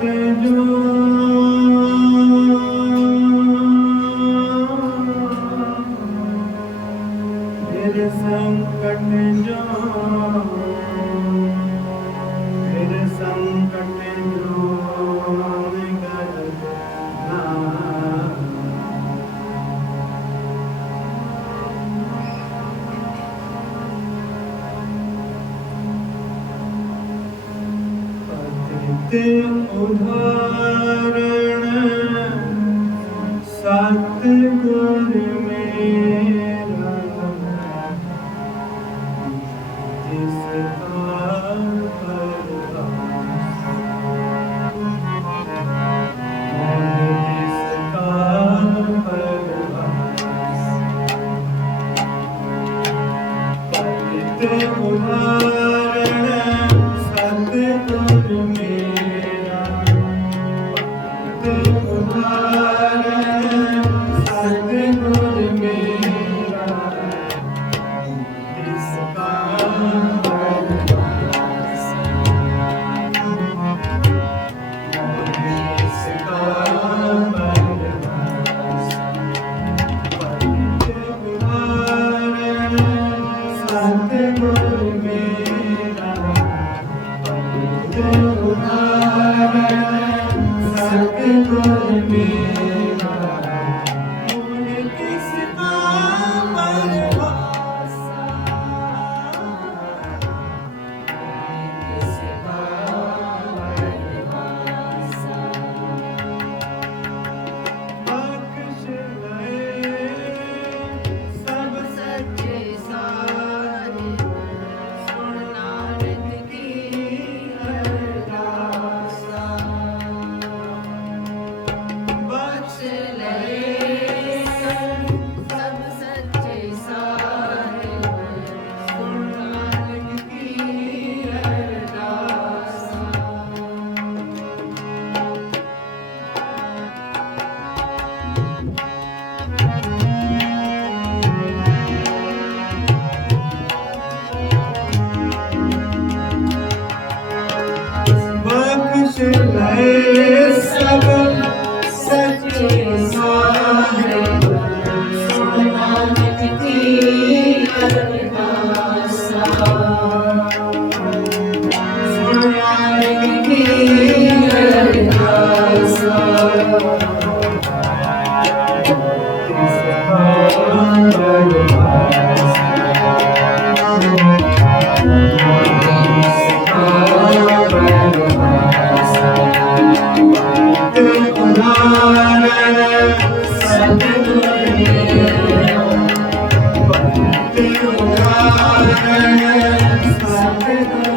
Hello. ਸਤ ਉਧਾਰਣ ਸਤ ਗੁਰ ਮੇਰਾ ਜਿਸ Thank you. Amen.